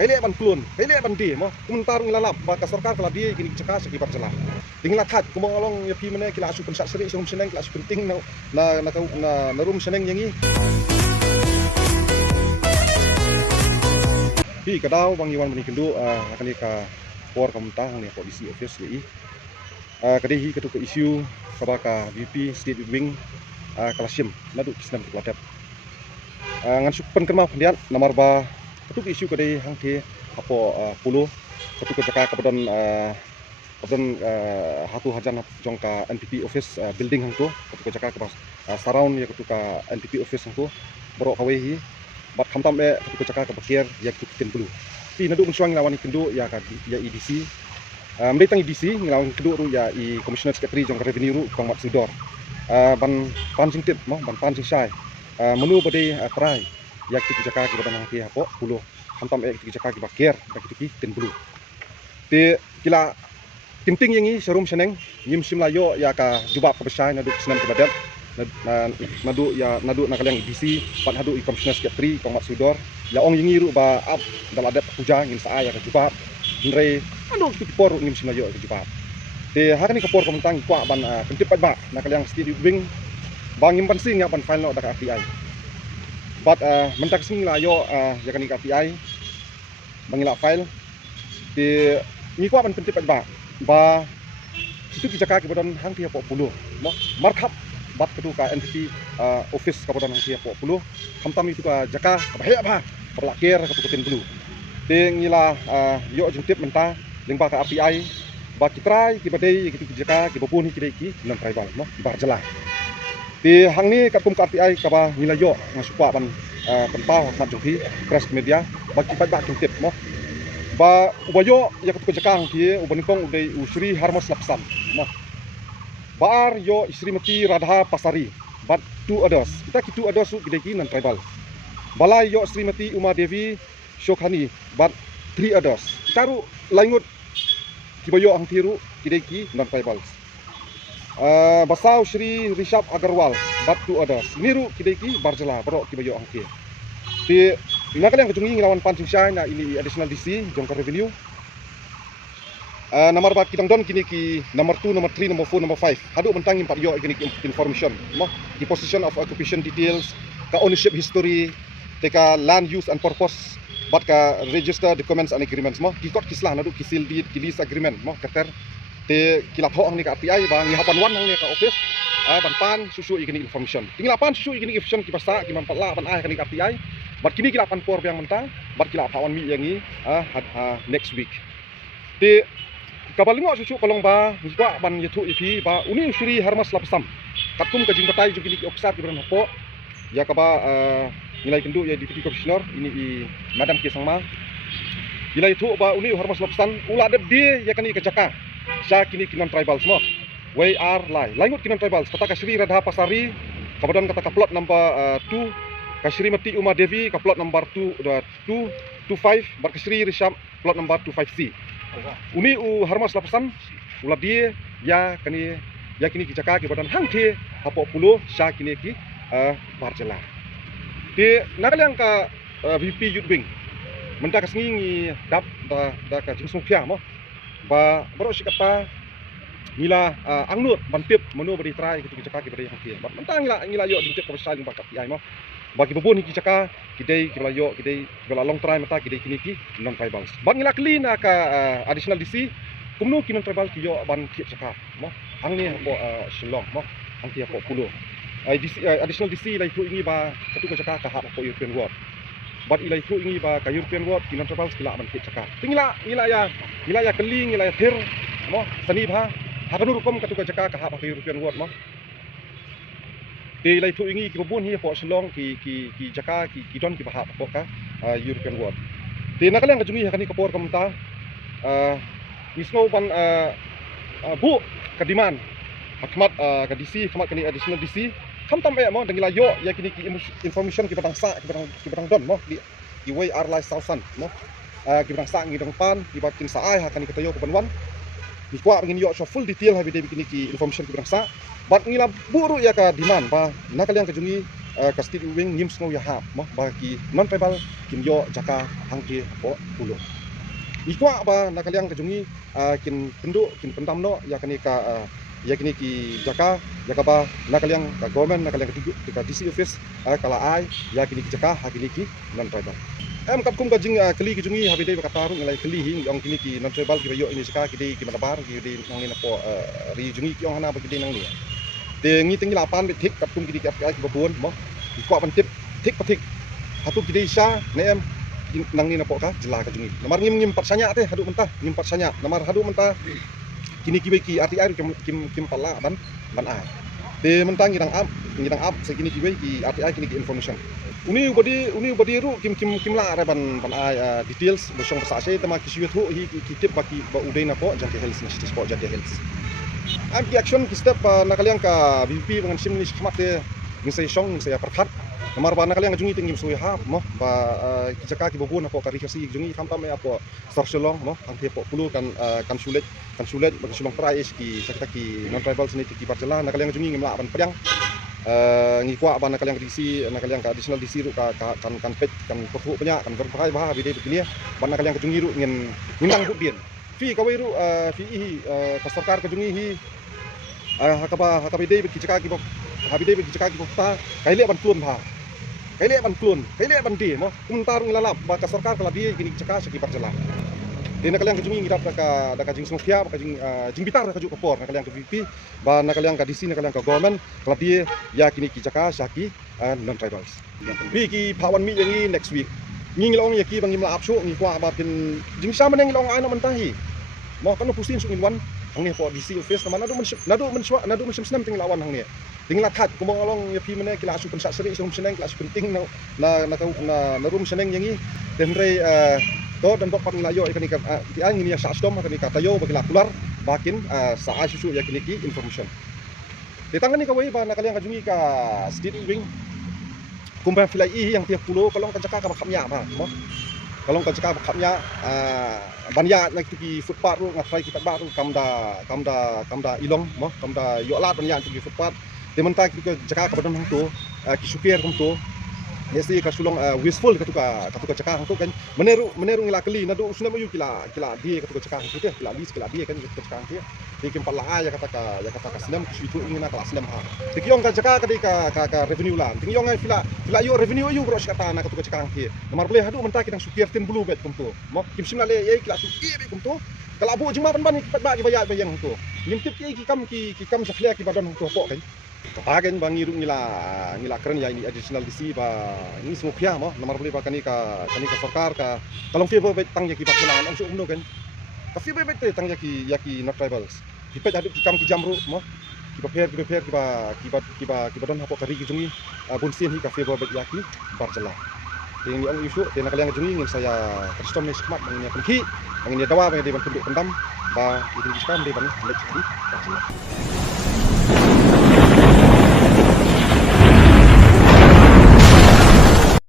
kaile ban klun kaile ban di mo komentar ngilalap ba ka sarkar kala di kini caka saki barjala tingla khat kumong along ya pi mane kila asu pensat seri sum seneng kila asu penting na rum seneng yangi pi kadau bang iwan bani kendu akan ka por komentar ni polisi office li kadehi ketuk isu kabaka VP State Wing Kalasim nadu kisnam kelatep ngan supen kerma pendian nomor ba ketuk isu kadai hangke apo puluh ketuk jaka kepadon hatu hajan jongka NPP office building hangko ketuk jaka ke surround ya ketuk NPP office hangko borok kawehi bat khamtam be ketuk jaka ke bakir ya ketuk tin bulu ti nadu mensuang lawan kendu ya ya EDC mendetang EDC ngelawan kendu ru ya i commissioner secretary jongka revenue ru Bang Mat Sidor ban pancing tip mo ban pancing syai menu bade try yak ti jaka ki badan hangki hapo puluh hantam ti jaka ki bakir bagi ti tin bulu ti kila kinting yangi serum seneng yim simlayo ya ka jubab ka besai nadu senam ke badan nadu nakalang DC pat hadu i commissioner secretary Bang Mat Sidor ya ong yangi ru ba up dal adat puja ngin sa ya ka jubab nre anu ti por ngim simlayo ka jubab ti hakani ka por komentang kwa ban kentip ba nakalang State Wing bangim pansing ya ban file no dak RTI but mentak sing layo ya kan RTI mangila file di ngikwa ban pentip ba itu kijaka ki badan hang ti po puluh mo markup bat kedu ka NPP office ka badan hang ti po puluh hamtam itu ka jaka bahaya ba perlakir ka tukutin puluh di ngila yo jentip menta lingba ka RTI ba kitrai ki badai ki kijaka ki bopun ki dei ki non tribal mo bar jelah di hang ni katum ka RTI ka ba nilayo ngasukwa ban penpau mat joki press media bagi bak tip mo ba ubayo ya ketuk jakang ki ubanipong udai usri harmos lapsam mo bar yo Srimati Radha Pasari but two others kita ki two others su kideki non tribal balai yo Srimati Uma Devi Shokhani but three others taru langut kibayo ang tiru kideki non tribal Basau Shri Rishab Agarwal but two others niru kideki barjala bro kibayo angke di nakal yang kejungi ngelawan pancing syai na ini additional DC jongkar revenue nomor bak kitang don kini ki nomor 2 nomor 3 nomor 4 nomor 5 hadu bentang impat yo kini information mo the position of occupation details ka ownership history teka land use and purpose bat ka register documents and agreements mo kikot kislah nadu kisil deed lease agreement mo kater te kilap ho ang ni ka RTI bang ni hapan wan ang ni ka office ban pan susu igini information tinggal pan susu igini information ki basa ki mampala ban ai kan ni ka RTI bat kini kilap pan por yang mentang bat kilap hawan mi yangi next week te kabalingo susu kolong ba niswa ban yetu ipi ba uni usri harmas lapsam katkum ka jingkatai ju kini oksar ki bran hapo ya ka ba nilai kendu ya deputy commissioner ini i madam ki sangma nilai tu ba uni harmas lapsam ula dep dia ya kani ka jaka sa kini kinan tribal semua we are langut kinan tribal kata ka Sri Radha Pasari kemudian kata ka plot number 2 ka Srimati Uma Devi ka plot number 225 bar ka Sri Rishab plot number 25C uni u harmas lapasan ulah dia ya kini kijaka ki badan hangte hapo puluh sya kini ki barjala di nakal yang ka VP Youth Wing mentak sengi dap da ka jingsung pia mo ba baro sikata ngila angnut bantip menu beri try gitu kijaka ki bari hangte ba mentang ngila yo di tip ka besar ba ka pi mo bagi bubun ki kijaka kidai kilayo kidai kila long try mata kidai kini ki non tribals bang ngila clean ka additional DC kumno ki non tribal ki yo ban ki caka mo ang ni po silong mo ang ti po pulo additional DC lai tu ingi ba katu ka caka ka ha po European World bat ilai tu ingi ba ka European World ki non tribals kila ban ki caka tingla ngila ya keling ngila ya thir mo sani ba hakanu rukom katu ka caka ka ha po European World mo di lai tu ingi ki bun hi po silong ki jaka ki don ki bahap po ka European World di nakal yang kajungi hakani kapor kamta isno ban bu kadiman hakmat ka DC hakmat kani additional DC kamtam ba mo dangila yo ya kini ki information ki batang sa ki batang don mo di way are life thousand mo ki batang sa ngi dang pan ki batin sa ai hakani katayo ko banwan ni kwa ngin yo so full detail habi de kini ki information ki batang sa bat ngila buru ya ka demand ba nakal yang kajungi ka state wing ngim snow ya hap mo bagi non tribal kim yo jaka hangki po pulo ikwa ba nakaliang kajungi kin penduk kin pentamno ya kani ka ya kini ki jaka ba nakaliang ka government nakaliang ka DC office kala ai ya kini ki jaka ha kini ki non tribal em kap kum ka jing keli ki jungi habide ka taru ngalai keli hing ong kini ki non tribal ki yo ini saka ki manabar ki di nang ni po ri jungi ki ong hana ba ki nang ni de ngi tingi lapan be thik kap kum ki ka ki babun mo ikwa pan tip thik pathik hatu ki sha ne em nang ni na po ka jela ka jungi namar ngim patsanya te hadu mentah ngim patsanya namar hadu mentah kini ki ki arti air kim pala ban ai de mentang ngidang up sekini ki ki arti air kini ki information uni body ru kim la re ban ai details bosong pasase tema ki siwet hu hi ki tip baki ba udai na po jati health na sport jati health am ki action ki step nakaliang ka VP dengan sim ni khmat te ni sai song ni sai perkhat namar ba nakaliang jungi tingim sui ha mo ba ki jaka ki bobun apo ka rikasi jungi khampa me apo sorsolong mo ang te po pulu kan sulet bagi sulong price ki sakita ki non tribal sini ki parjala nakaliang jungi ngimla ban pedang ngi kwa ba nakaliang DC nakaliang ka additional DC ru ka kan pet kan pofu punya kan verify bah bide begini ba nakaliang ka jungi ru ngindang budien fi ka ru fi ka sarkar ka jungi hi hakabide ki jaka ki bo habide ki jaka ki bo ta kaile ban plun ba kaile ban di mo kumtar ngilalap ba ka sarkar kala di kini jaka saki parjala di nakaliang ka jungi ngidap ka jing smokya ka jing bitar ka ju kapor nakaliang ka VP ba nakaliang ka DC nakaliang ka government kala di ya kini ki jaka saki non tribals bi ki pawan mi yang next week ngi ngilong ya ki bang ngimla apsu ngi kwa ba pin jing sama nang ngilong ana mentahi mo kan pusin su ngilwan ang ni po DC office naman nadu mensenam ting lawan hang ni ting lakat kumong along ya pi mena kila asu pensak seri sum seneng kila asu penting na rum seneng yangi demre to dan bok pan layo ikani ka ti ang ni sa stom ikani ka tayo bagila kular bakin sa asu ya kini ki information ditangani ka wei ba nakaliang ka jungi ka state wing kumba filai yang tiap pulo kalong ka jaka ka bakapnya ba mo kalong ka jaka bakapnya banya nak pergi footpath tu ngapai kita baru kamda ilong mo kamda yolat banya pergi footpath dementa kita jaka ka badan hang tu ki supir kum tu nesi ka sulong wasteful ka jaka hang tu kan meneru ngila keli nadu usna mayu kila dia ka jaka hang tu teh kila dia kan ka jaka hang tu dikim pala ya kata ka senam ki itu ingin nak senam ha dikiong ka jaka ka revenue lan dikiong fila yo revenue yo bro kata na ka jaka hang tu nomor boleh hadu menta kita supir tin bulu bet kum tu mo kim simla le ye kila supir kum tu kalau abu jema ban ki pat ba ki bayar bayang tu limtip ki kam saklia ki badan tu pok kan kapagen bang ngiru ngila keren ya ini additional DC ba ini semua pia mo nomor boleh ba kani ka sarkar ka kalong favor bet tang ya ki pakulan ang suumno kan kasi bet tang ya ki not tribals dipet adu ki kam ki jamru mo ki prepare ki ba don hapo kari ki jungi bunsin hi ka favor bet ya ki barjala ini ang isu de nakaliang jungi ngin saya custom ni skmat mangnya penki mangnya dawa ba de ban penduk pendam ba ini skam de ban lek di barjala